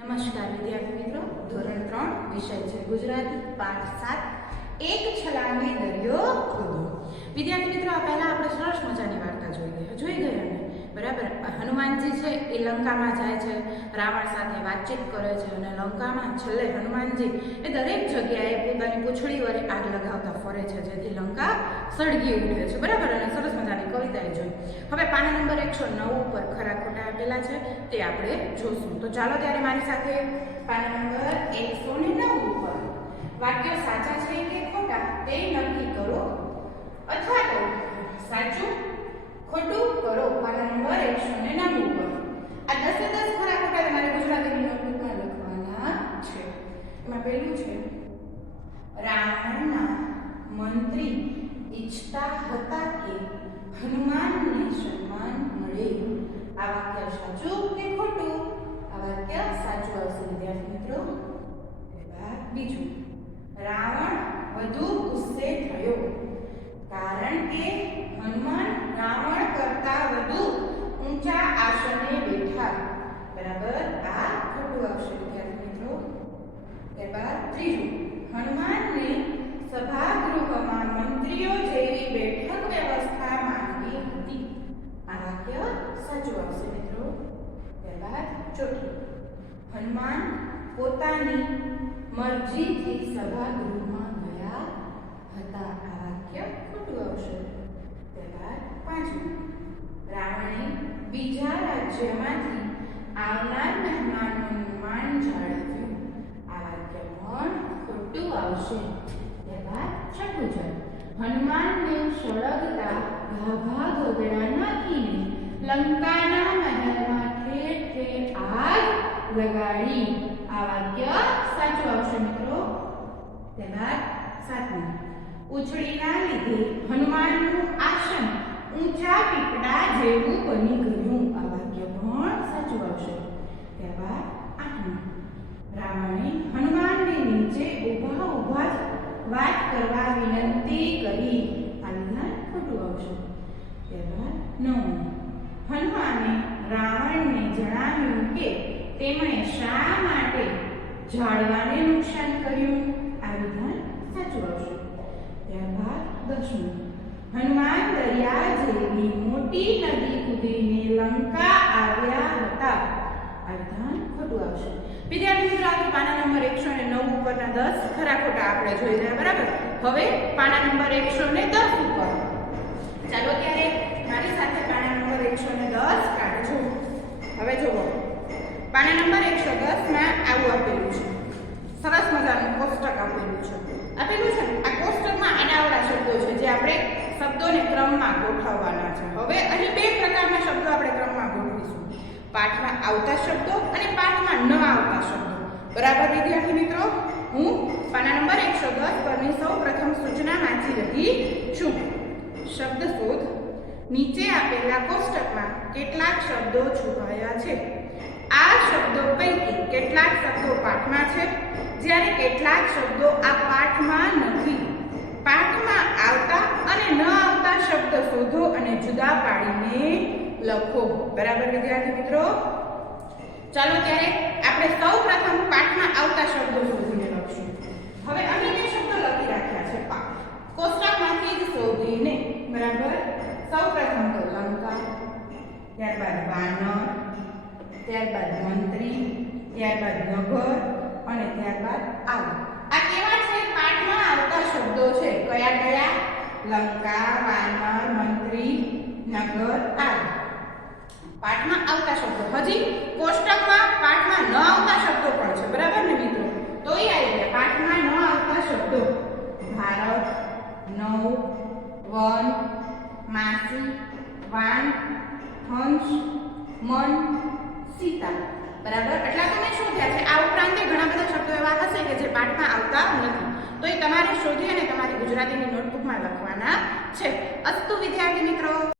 નમસ્કાર વિદ્યાર્થી મિત્રો, ધોરણ 3 વિષય છે ગુજરાતી, પાઠ 7 એક છલાંગે દરિયો કૂદો. વિદ્યાર્થી મિત્રો, આ પહેલા આપણે સરસ મજાની વાર્તા જોઈ ગયા ને, બરાબર. હનુમાનજી છે એ લંકામાં જાય છે, રાવણ સાથે વાતચીત કરે છે અને લંકામાં છેલ્લે હનુમાનજી એ દરેક જગ્યાએ પોતાની પૂંછડી વડે આગ લગાવતા ફરે છે, જેથી લંકા સળગી ઉઠે છે, બરાબર. અને સરસ મજાની કવિતા જોઈ. હવે પાના નંબર 109 ઉપર ખરા ખોટા આપેલા છે તે આપણે જોશું. તો ચાલો ત્યારે મારી સાથે પાના નંબર 109 ઉપર વાક્યો સાચા છે કે ખોટા તે નક્કી કરો અથવા તો સાચું ખોટું કરો. પાના નંબર 109 ઉપર આ 10 ખરા ખોટા તમારે ગુજરાતીની નોટબુકમાં લખવાના છે. એમાં પહેલું છે, રાવણના મંત્રી ઈચ્છતા હતા કે હનુમાનને સન્માન મળે. આ વાક્ય સાચું કે ખોટું? આ વાક્ય સાચું આવશે વિદ્યાર્થી મિત્રો. બીજું, રાવણ વધુ ગુસ્સે થયો કારણ કે હનુમાન રાવણ કરતા વધુ ઊંચા આસને બેઠા. બરાબર, આ ખોટું આવશે વિદ્યાર્થી મિત્રો. ત્રીજું, હનુમાનને સભાગૃહમાં મંત્રીઓ જેવી બેઠક વ્યવસ્થા માંગી હતી. આ વાક્ય સાચું આવશે મિત્રો. ચોથું, હનુમાન પોતાની મરજીથી સભાગૃહમાં ગયા હતા. આ વાક્ય ખોટું આવશે. પાંચમું, રાવણે બીજા રાજ્યમાંથી આવનાર મહેમાનોનું માન જાળવ્યું. આ વાક્ય પણ ખોટું આવશે. છઠ્ઠું છે, હનુમાનને સળગતા ગાભા ગોગડા નાખીને લંકાના મહેલમાં ઠેર ઠેર આગ લગાડી. આ વાક્ય સાચું આવશે મિત્રો. સાતમું, ઉછળીના લીધે હનુમાનનું આસન ઊંચા પીપળા જેવું બની ગયું. આ વાક્ય પણ સાચું આવશે. આઠમું, રાવણે હનુમાનને નીચે ઊભા ઊભા વાત કરવા વિનંતી કરી. આ વિધાન ખોટું આવશે. નવમું, હનુમાને રાવણને જણાવ્યું કે તેમણે શા માટે ઝાડવાને નુકસાન કર્યું. આ વિધાન સાચું આવશે. 10મું, હનુમાન દરિયા જેવી મોટી નદી કૂદીને લંકા આવ્યા હતા. આ વિધાન ખોટું આવશે. વિદ્યાર્થી મિત્રો, આ પાના નંબર 109 ઉપરના 10 ખરા ખોટા આપણે જોઈ રહ્યા, બરાબર. હવે પાના નંબર 110 ઉપર ચાલો ત્યારે મારી સાથે પાના નંબર 110 કાઢજો. હવે જુઓ, પાના નંબર 110 માં આવું આપેલું છે, સરસ મજાનું કોષ્ટક આપેલું છે. આ કોષ્ટકમાં આડાઅવળા શબ્દો છે જે આપણે શબ્દોને ક્રમમાં ગોઠવવાના છે. હવે અહીં બે પ્રકારના શબ્દો આપણે ક્રમમાં ગોઠવીશું, પાઠમાં આવતા શબ્દો અને પાઠમાં ન આવતા શબ્દો. બરાબર વિદ્યાર્થી મિત્રો, હું પાના નંબર 110 પરની સૌ પ્રથમ સૂચના વાંચી રહી છું. શબ્દ શોધ. નીચે આપેલા કોષ્ટકમાં કેટલાક શબ્દો છુપાયા છે. આ શબ્દો પૈકી કેટલાક શબ્દો પાઠમાં છે, જ્યારે કેટલાક શબ્દો આ પાઠમાં નથી. પાઠમાં આવતા અને ન આવતા શબ્દ શોધો અને જુદા પાડીને લખો. બરાબર વિદ્યાર્થી મિત્રો, ચાલો ત્યારે આપણે સૌ પ્રથમ પાઠમાં આવતા શબ્દો શોધીને લખશું. હવે અહીં જે શબ્દો લખી રાખ્યા છે કોષ્ટકમાંથી જ શોધીને. બરાબર, સૌ પ્રથમ તો લંકા, ત્યારબાદ વાનર, ત્યારબાદ મંત્રી, ત્યારબાદ નગર અને ત્યારબાદ આગ. આ કેવા છે? પાઠમાં આવતા શબ્દો છે. કયા કયા? લંકા, વાનર, મંત્રી, નગર, આગ. પાઠમાં આવતા શબ્દો. હજી કોષ્ટકમાં પાઠમાં ન આવતા શબ્દો પણ છે, બરાબર ને મિત્રો? તો એ આવી ગયા પાઠમાં ન આવતા શબ્દો. ભારત, નવ, વન, માસી, વાન, હંસ, મન, સીતા. બરાબર, એટલા તમે શોધ્યા છે. આ ઉપરાંત ઘણા બધા શબ્દો એવા હશે કે જે પાઠમાં આવતા નથી, તો એ તમારે શોધી અને તમારી ગુજરાતીની નોટબુકમાં લખવાના છે. અસ્તુ વિદ્યાર્થી મિત્રો.